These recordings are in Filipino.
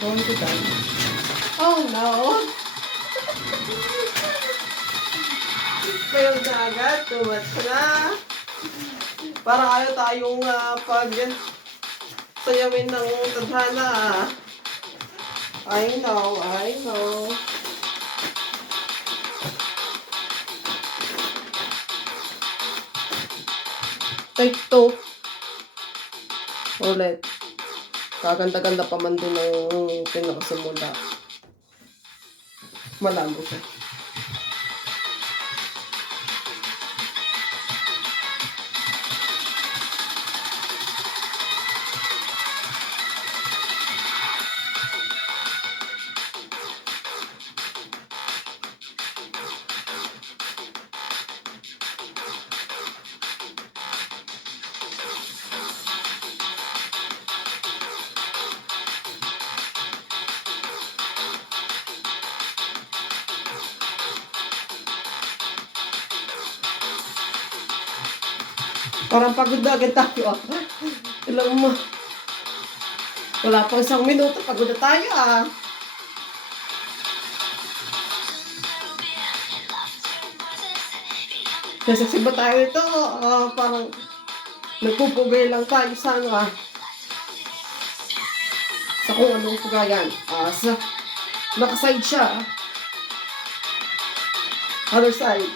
Going to die. Oh no! Fail na agad. Too much na. Para ayaw tayong sayawin ng tadhana. I know, I know. Take 2. Ulit. Kaganda-ganda pa man din ng pinakasimula. Malabo siya. Parang pagod na agad tayo. Ilang mo. Wala pang 1 minuto. Pagod na tayo Nasasig ba tayo ito? Parang nagpupugay lang tayo sa sa kung anong pugayan. Nakaside siya. Other side.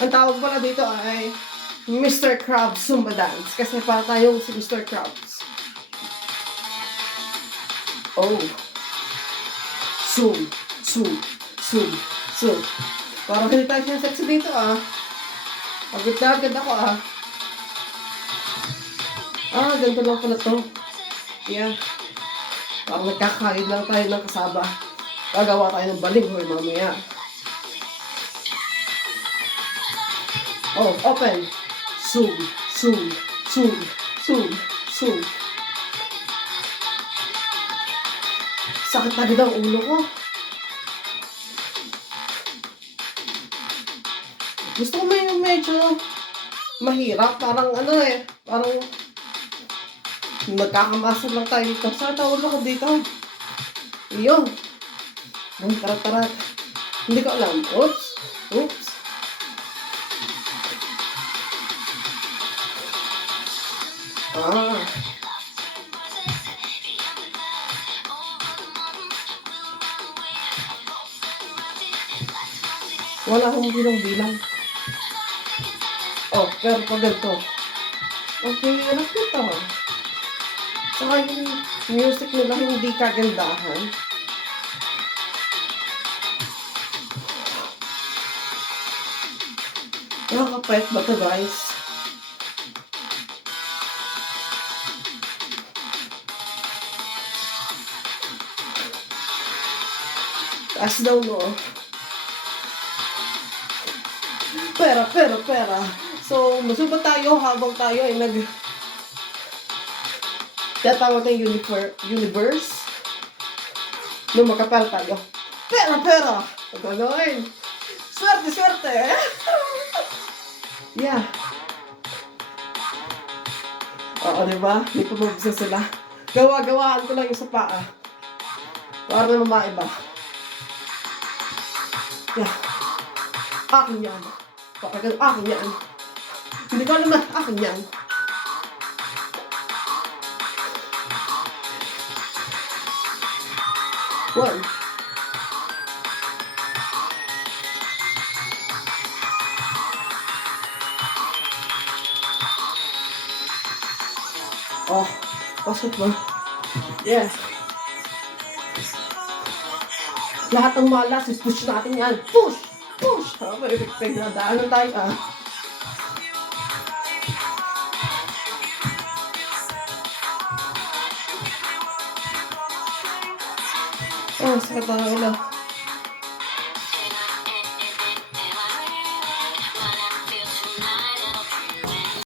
Ang tawag pala dito ay Mr. Krabs Zumba Dance. Kasi para tayong si Mr. Krabs. Oh. Zoom. Zoom. Zoom. Zoom. Parang hindi tayo siya sexy dito Pagod na agad ako ganito lang pala to. Yeah. Parang nagkakain lang tayo ng kasaba. Gagawa tayo ng balinghoy mamaya. Oh, open. Zoom, zoom, zoom, zoom, zoom. Sakit agad ang ulo ko. Gusto ko medyo mahirap. Parang parang nagkakamasal lang tayo dito. Saan ang ulo ko dito? Iyon. Ay, tarat-tarat. Hindi ko alam. Oops. Oops. Wala akong bilang-bilang. Oh, pero pag ganito. Okay, anak nito. Saka yung music nila hindi kagandahan. Nakakapayat ba ito, guys? Taas daw mo. Pera. So, masuba tayo habang tayo ay tatawag ng universe. Nung makapal tayo. Pera! Gano'n. Swerte! Yeah. Oo, diba? Hindi pa mabisa sila. Gawa-gawaan ko lang yung sa paa. Para naman maiba. Yeah. Akin yan. Pakagal, akin yan. Hindi ko naman, akin yan. One. Oh, pasok mo. Yes. Lahat ng malas, push natin yan. Push! May nadaanan tayo sakit ang ulo.